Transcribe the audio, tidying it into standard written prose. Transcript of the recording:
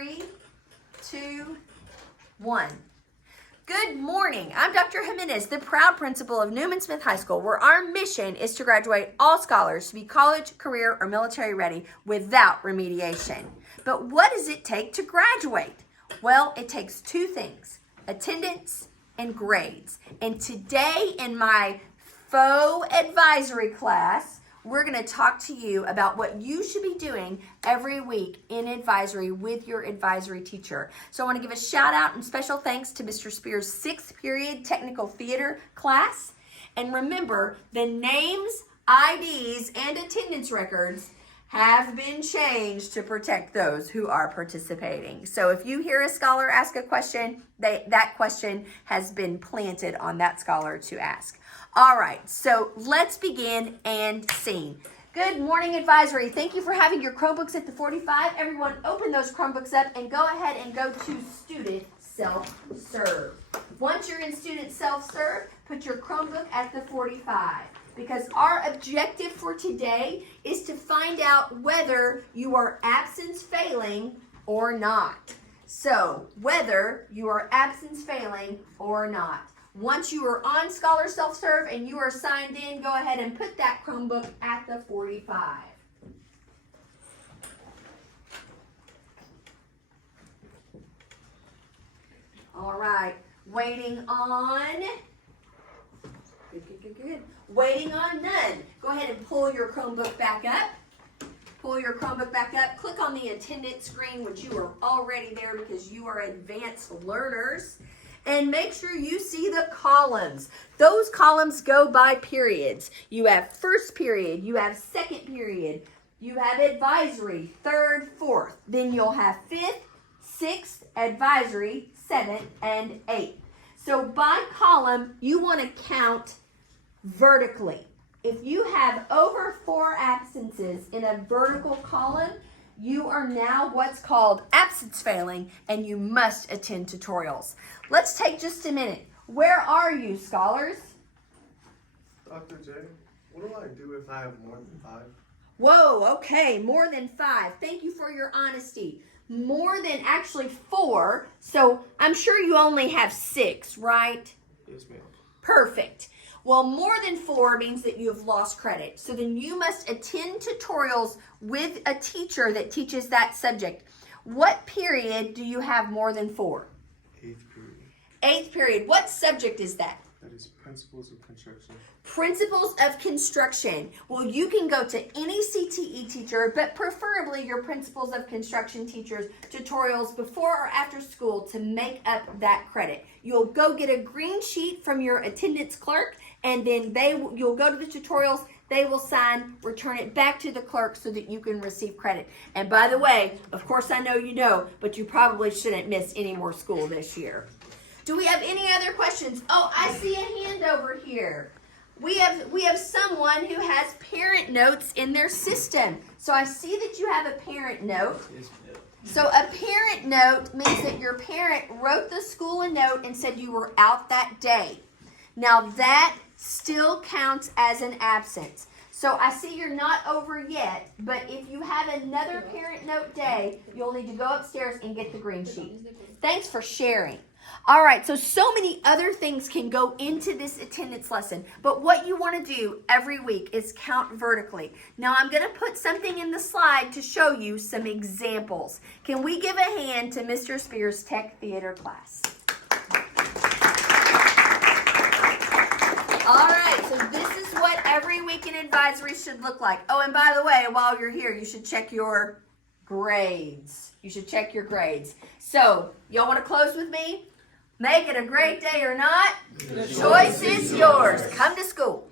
3, 2, 1. Good morning. I'm Dr. Jimenez, the proud principal of Newman Smith High School, where our mission is to graduate all scholars to be college, career, or military ready without remediation. But what does it take to graduate? Well, it takes two things: attendance and grades. And today in my faux advisory class, we're going to talk to you about what you should be doing every week in advisory with your advisory teacher. So I want to give a shout out and special thanks to Mr. Spears' 6th period technical theater class. And remember, the names, IDs, and attendance records have been changed to protect those who are participating. So if you hear a scholar ask a question, that question has been planted on that scholar to ask. All right, so let's begin and sing. Good morning, advisory. Thank you for having your Chromebooks at the 45. Everyone open those Chromebooks up and go ahead and go to student self-serve. Once you're in student self-serve, put your Chromebook at the 45. Because our objective for today is to find out whether you are absence failing or not. So, whether you are absence failing or not. Once you are on Scholar Self-Serve and you are signed in, go ahead and put that Chromebook at the 45. All right, waiting on... Good. Waiting on none. Go ahead and pull your Chromebook back up. Pull your Chromebook back up. Click on the attendance screen, which you are already there because you are advanced learners. And make sure you see the columns. Those columns go by periods. You have first period, you have second period, you have advisory, third, fourth. Then you'll have fifth, sixth, advisory, seventh, and eighth. So by column, you want to count vertically. If you have over 4 absences in a vertical column, you are now what's called absence failing, and you must attend tutorials. Let's take just a minute. Where are you, scholars? Dr. J, what do I do if I have more than 5? Whoa, okay, more than 5. Thank you for your honesty. More than actually 4, so I'm sure you only have 6, right? Yes, ma'am. Perfect. Well, more than 4 means that you have lost credit. So then you must attend tutorials with a teacher that teaches that subject. What period do you have more than 4? 8th period. 8th period. What subject is that? That is Principles of Construction. Principles of Construction. Well, you can go to any CTE teacher, but preferably your Principles of Construction teachers tutorials before or after school to make up that credit. You'll go get a green sheet from your attendance clerk, and then you'll go to the tutorials, they will sign, return it back to the clerk so that you can receive credit. And by the way, of course I know you know, but you probably shouldn't miss any more school this year. Do we have any other questions? Oh, I see a hand over here. We have someone who has parent notes in their system. So I see that you have a parent note. So a parent note means that your parent wrote the school a note and said you were out that day. Now that still counts as an absence. So I see you're not over yet, but if you have another parent note day, you'll need to go upstairs and get the green sheet. Thanks for sharing. All right, so many other things can go into this attendance lesson, but what you want to do every week is count vertically. Now I'm going to put something in the slide to show you some examples. Can we give a hand to Mr. Spears' Tech Theater class? All right, so this is what every week in advisory should look like. Oh, and by the way, while you're here, you should check your grades. You should check your grades. So, y'all want to close with me? Make it a great day or not, the choice is yours. Come to school.